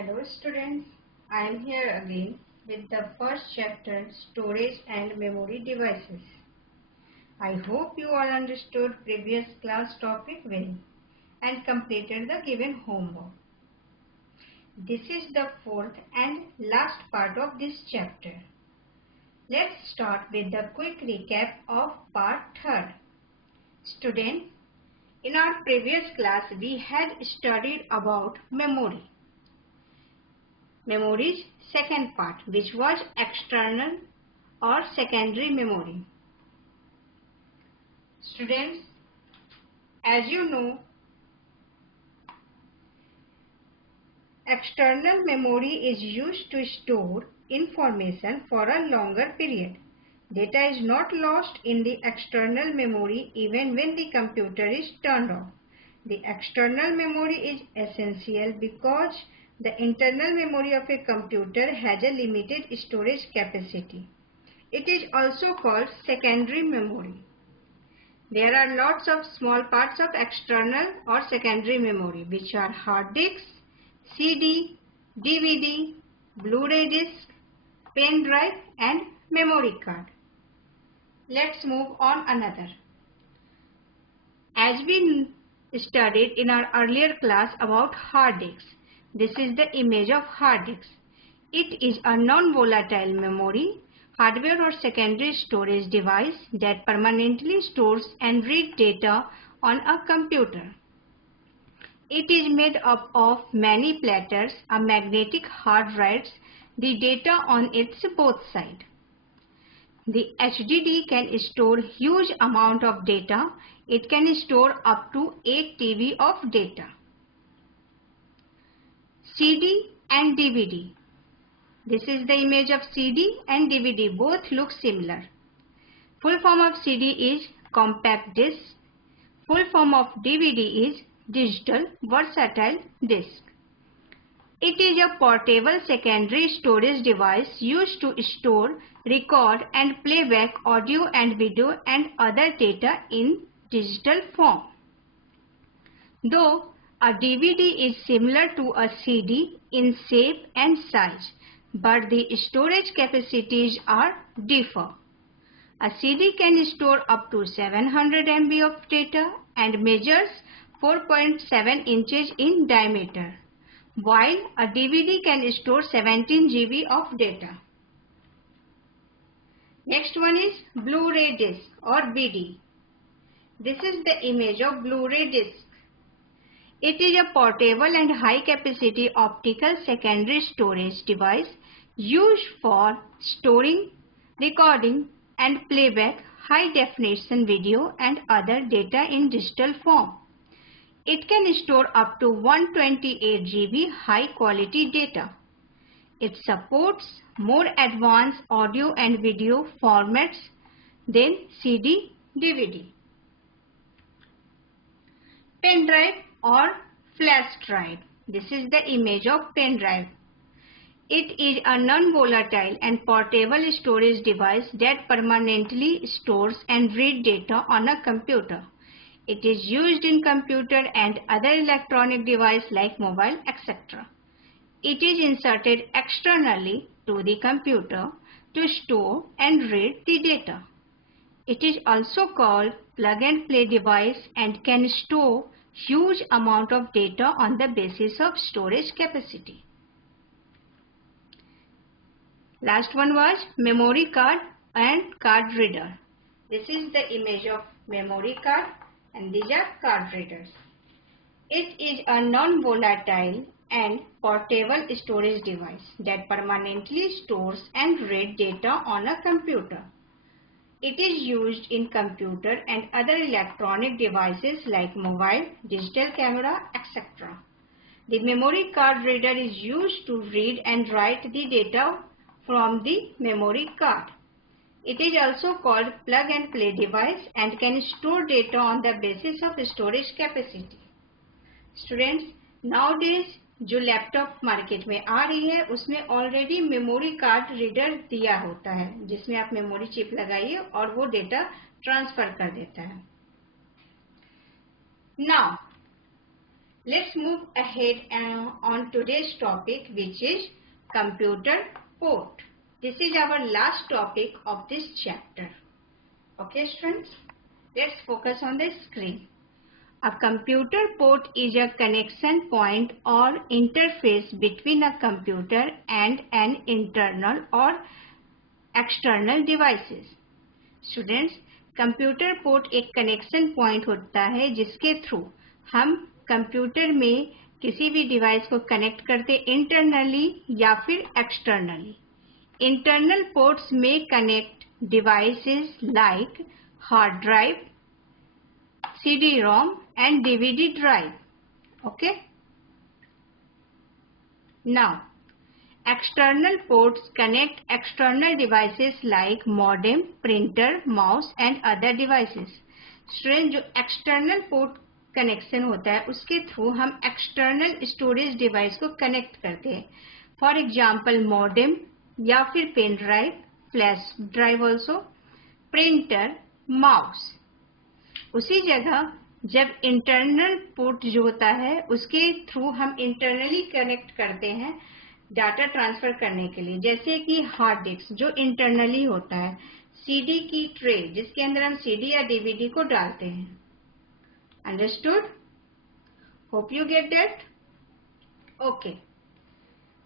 Hello students, I am here again with the first chapter, Storage and Memory Devices. I hope you all understood previous class topic well and completed the given homework. This is the fourth and last part of this chapter. Let's start with the quick recap of part third. Students, in our previous class we had studied about memory. Memory's second part, which was external or secondary memory. Students, as you know, external memory is used to store information for a longer period. Data is not lost in the external memory even when the computer is turned off. The external memory is essential because the internal memory of a computer has a limited storage capacity. It is also called secondary memory. There are lots of small parts of external or secondary memory, which are hard disks, CD, DVD, Blu-ray disc, pen drive and memory card. Let's move on another. As we studied in our earlier class about hard disks, this is the image of hard disk. It is a non-volatile memory, hardware or secondary storage device that permanently stores and reads data on a computer. It is made up of many platters, a magnetic hard writes the data on its both sides. The HDD can store huge amount of data. It can store up to 8 TB of data. CD and DVD. This is the image of CD and DVD. Both look similar. Full form of CD is compact disc. Full form of DVD is digital versatile disc. It is a portable secondary storage device used to store, record and playback audio and video and other data in digital form. Though a DVD is similar to a CD in shape and size, but the storage capacities are differ. A CD can store up to 700 MB of data and measures 4.7 inches in diameter, while a DVD can store 17 GB of data. Next one is Blu-ray disc or BD. This is the image of Blu-ray disc. It is a portable and high-capacity optical secondary storage device used for storing, recording, and playback high-definition video and other data in digital form. It can store up to 128 GB high-quality data. It supports more advanced audio and video formats than CD, DVD. Pen drive or flash drive. This is the image of pen drive. It is a non-volatile and portable storage device that permanently stores and reads data on a computer. It is used in computer and other electronic devices like mobile, etc. It is inserted externally to the computer to store and read the data. It is also called plug-and-play device and can store huge amount of data on the basis of storage capacity. Last one was memory card and card reader. This is the image of memory card and these are card readers. It is a non-volatile and portable storage device that permanently stores and reads data on a computer. It is used in computer and other electronic devices like mobile, digital camera, etc. The memory card reader is used to read and write the data from the memory card. It is also called plug-and-play device and can store data on the basis of storage capacity. Students, nowadays जो laptop market में आ रही है उसमें already memory card reader दिया होता है जिसमें आप मेमोरी चिप लगाइए और वो डेटा ट्रांसफर कर देता है. Now Let's move ahead on today's topic, which is computer port. This is our last topic of this chapter. Okay, students, let's focus on the screen. A computer port is a connection point or interface between a computer and an internal or external devices. Students, computer port एक connection point होता है जिसके through हम computer में किसी भी device को connect करते इंटरनली या फिर एक्सटर्नली. इंटरनल पोर्ट्स में connect devices like hard drive, CD-ROM and DVD drive. Okay. Now, external ports connect external devices like modem, printer, mouse and other devices. Student, जो external port connection होता है उसके through हम external storage device को connect करते हैं. For example modem या फिर pen drive, flash drive also, printer, mouse. उसी जगह जब इंटरनल पोर्ट जो होता है उसके थ्रू हम इंटरनली कनेक्ट करते हैं डाटा ट्रांसफर करने के लिए, जैसे कि हार्ड डिस्क जो इंटरनली होता है, सीडी की ट्रे जिसके अंदर हम सीडी या डीवीडी को डालते हैं. Understood? Hope you get that. Okay,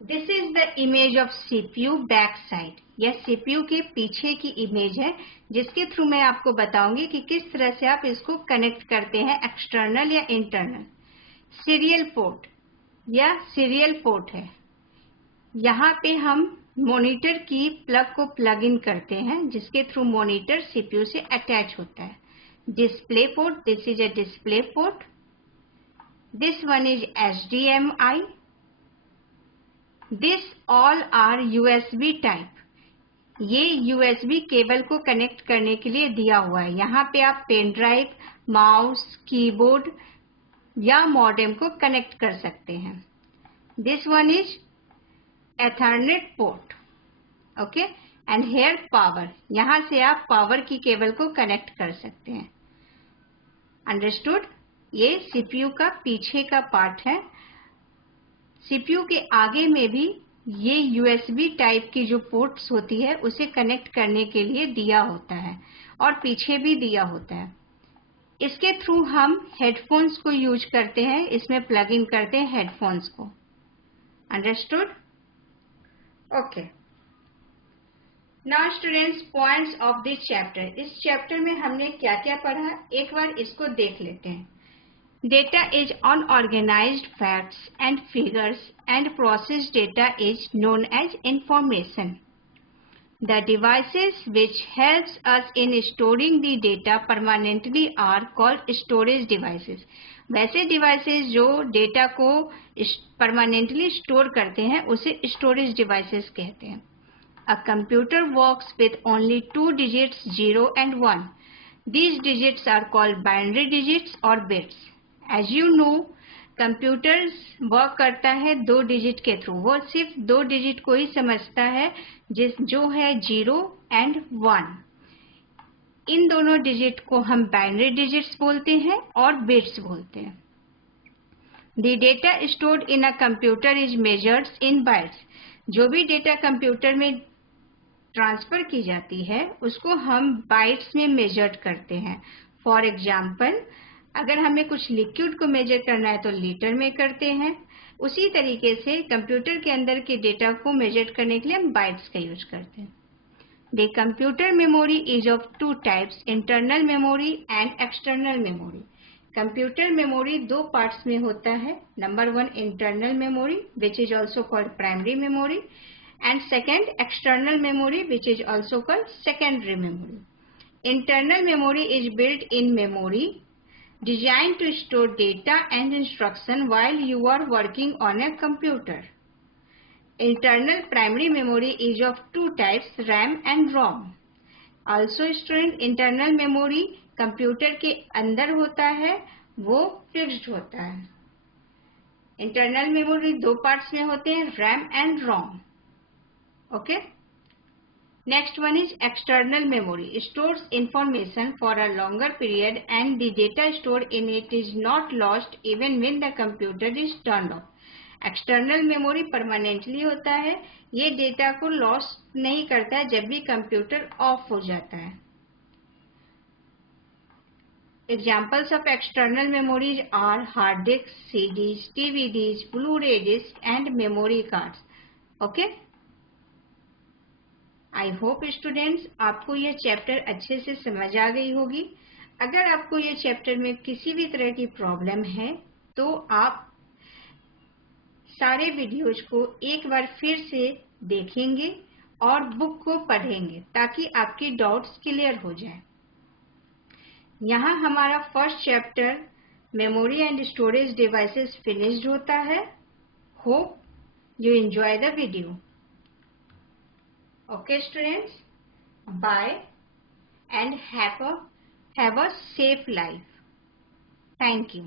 this is the image of CPU back side. यह सीपीयू के पीछे की इमेज है जिसके थ्रू मैं आपको बताऊंगी कि किस तरह से आप इसको कनेक्ट करते हैं एक्सटर्नल या इंटरनल. सीरियल पोर्ट या सीरियल पोर्ट है. यहाँ पे हम मॉनिटर की प्लग को प्लग इन करते हैं जिसके थ्रू मॉनिटर सीपीयू से अटैच होता है. Display port, this is a display port. This one is HDMI. This all are USB type. ये USB केबल को कनेक्ट करने के लिए दिया हुआ है. यहाँ पे आप पेन ड्राइव, माउस, कीबोर्ड या मॉडेम को कनेक्ट कर सकते हैं. This one is Ethernet port. Okay, and here power. यहाँ से आप पावर की केबल को कनेक्ट कर सकते हैं. अंडरस्टूड? ये सीपीयू का पीछे का पार्ट है. सीपीयू के आगे में भी ये USB टाइप की जो पोर्ट्स होती है उसे कनेक्ट करने के लिए दिया होता है और पीछे भी दिया होता है. इसके थ्रू हम हेडफोन्स को यूज करते हैं, इसमें प्लग इन करते हैं हेडफोन्स को. Understood? Okay. Now students, points of this chapter. इस चैप्टर में हमने क्या क्या पढ़ा, एक बार इसको देख लेते हैं. Data is unorganized facts and figures, and processed data is known as information. The devices which helps us in storing the data permanently are called storage devices. वैसे devices जो data को permanently store करते हैं उसे storage devices कहते हैं. A computer works with only 2 digits, 0 and 1. These digits are called binary digits or bits. As you know, computers work करता है 2 डिजिट के थ्रू. वो सिर्फ 2 डिजिट को ही समझता है जो है 0 एंड 1. इन दोनों डिजिट को हम बाइनरी डिजिट्स बोलते हैं और बिट्स बोलते हैं. The data stored in a computer is measured in bytes. जो भी डेटा कंप्यूटर में ट्रांसफर की जाती है उसको हम बाइट्स में मेजर्ड करते हैं. फॉर एग्जाम्पल, अगर हमें कुछ लिक्विड को मेजर करना है तो लीटर में करते हैं. उसी तरीके से कंप्यूटर के अंदर के डेटा को मेजर करने के लिए हम बाइट्स का यूज करते हैं. The computer memory is of 2 types, internal memory and external memory. Computer memory 2 parts में होता है. Number 1 internal memory which is also called primary memory, and second external memory which is also called secondary memory. Internal memory is built in memory designed to store data and instruction while you are working on a computer. Internal primary memory is of 2 types, RAM and ROM. Also student, internal memory computer के अंदर होता है, वो fixed होता है. Internal memory 2 parts में होते हैं, RAM and ROM. Okay. Next one is external memory. It stores information for a longer period and the data stored in it is not lost even when the computer is turned off. External memory permanently होता है, ये data को loss नहीं करता है जब भी computer of हो जाता है. Examples of external memories are hard disks, CDs, DVDs, Blu-ray discs and memory cards. Okay? I hope students आपको यह चैप्टर अच्छे से समझ आ गई होगी. अगर आपको यह चैप्टर में किसी भी तरह की प्रॉब्लम है तो आप सारे वीडियोज को एक बार फिर से देखेंगे और बुक को पढ़ेंगे ताकि आपके डाउट्स क्लियर हो जाए. यहाँ हमारा first chapter memory and storage devices finished होता है. Hope you enjoy the video. Okay students, bye and have a safe life. Thank you.